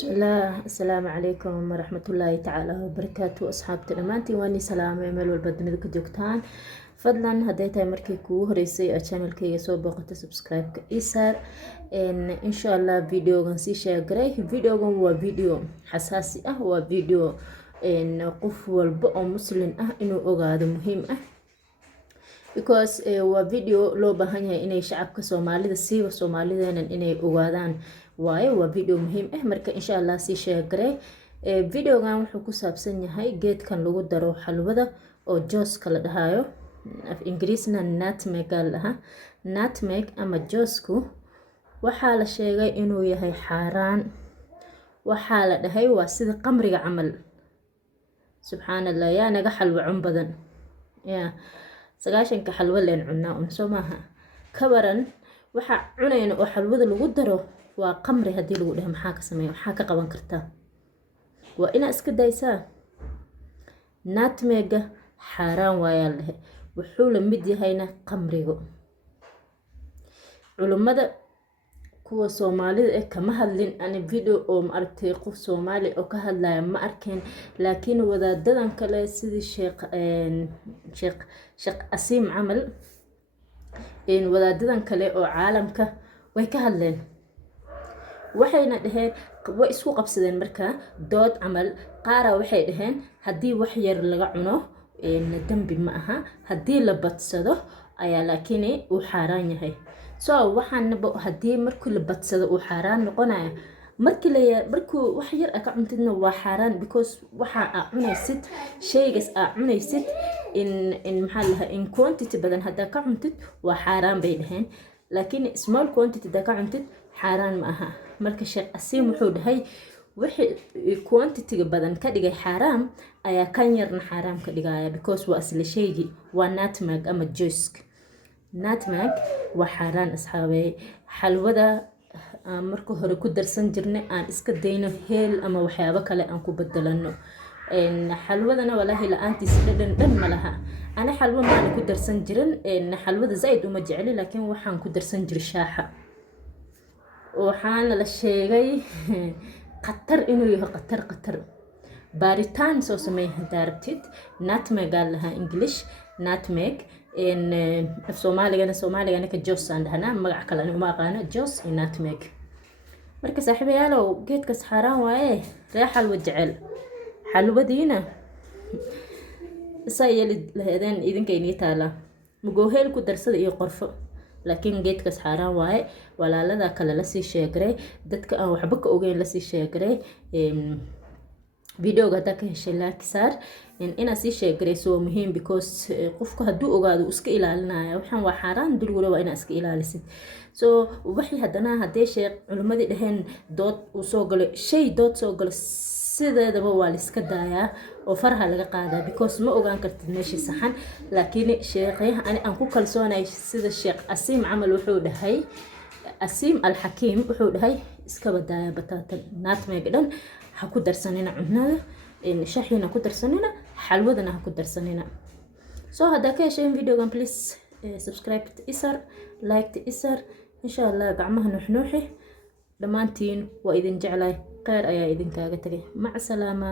بسم الله. السلام عليكم ورحمة الله تعالى وبركاته. أصحابتي دمانتي واني سلامة ميل والبدن ذكر جوكتان فضلا هديتها مركي كو هريسي الشانل كي يسو بوقت سبسكرايب كإيسار إن شاء الله فيديو غنسي شاقري فيديو غن هو فيديو حساسي هو فيديو إن قف والبقى مسلم إنه أغاد مهم because waa video loo baahan yahay inay shacabka Soomaalida siiba Soomaalideena inay ogaadaan waayo waa video muhiim marka insha Allah si sheegare videogan wuxuu ku saabsan yahay geedkan lagu daro xalwada oo jooska la dhahayo af Ingiriisna nutmeg laha nutmeg ama joosku waxa la sheegay inuu yahay xaraan waxa la dhahay waa sida qamriga camal subhanallah yaa naga xalwa cun badan yaa sagaashan ka xalwa leen cunaa soo maaha kabaran waxa cunayna oo xalwada lagu daro waa qamri hadii lagu dhahay maxaa ka sameeyo waxa ka qaban kartaa waa ina iska daysaa nutmeg xaraan waayaan leh wuxuu la mid yahayna qamrigo culimada kuwa Soomaalida kama hadlin ani video oo ma aragtay qof Soomaali oo ka hadlaya ma arkeen laakiin wadaadadan kale sidii sheekh Asiim camal wadaadadan kale oo caalamka way ka hadleen waxayna dhaheen way isku qabsadeen marka dood camal qaara waxay dhaheen hadii wax yar laga cuno dambi ma aha hadii la badsado ayaa laakiin uu xaraan yahay so waxaan hadii markii la badsado uu xaraan noqonayo markuu wax yar ka cuntidna waa xaraan because waxa aad cunaysid shaygas aad cunaysid in maxaa laha in quantity badan hada ka cuntid waa xaraan bay dhaheen laakiin small quantity da ka cuntid xaraan ma aha marka sheekh Asiim wuxuu dhahay wixii quantity badan ka dhigay xaraam ayaa kan yarna xaraam ka dhigaya because waa asla shaygi waa nutmeg ama juice nutmeg waa xaraan asxaabay xalwada marka hore ku darsan jirnay aan iska dayno heel ama waxyaabo kale aan ku bedelano xalwadana wallahi la'aantiis dhan ma laha ana xalwa ma ku darsan jirin xalwada zaid uma jeceli laakiin waxaan ku darsan jiray shaaxa waxaana la sheegay qatar inuu yahay qatar baaritaan soo sameeyay darabtid nutmeg laha English nutmeg in Soomaaliga ka joos aan dhahnaa magac kale uma aqaano joos iyo nutmeg marka saaxiibayaalow geedkaas xaraan waaye reexal wajecel xalwadiina sayel leedeen idinka inii taala mugooheel ku darsada iyo qorfo laakiin geedkaas xaraan waaye walaalada kale la sii sheegay dadka aan waxba ka ogeyn la sii sheegay video ga ka heshay like saar ina sii sheegreyso muhiim because qofku haduu ogaado iska ilaalinaya waxaan waa xaraan dulwada waa ina iska ilaalisid so wixii hadana hadee sheekh culimadii dhaheen dood uu soo galay shay dood soo galay sideedaba waa la iska daayaa oo farha laga qaadaa because ma ogaan kartid meeshii saxan laakiin sheekhayaha aan ku kalsoonay sida sheekh Asiim camal wuxuu dhahay Asiim al-Hakim wuxuu dhahay iska badaaya bataatan nutmeg dhan ha ku darsanina cunada shahina ku darsanina xalwadana ha ku darsanina so hada ka heshay videogan please subscribe to Isar like to Isar insha Allah gacmaha nuuxnuuxi dhamaantiin waa idin jeclay qeer ayaa idin kaaga tagay mac salaama.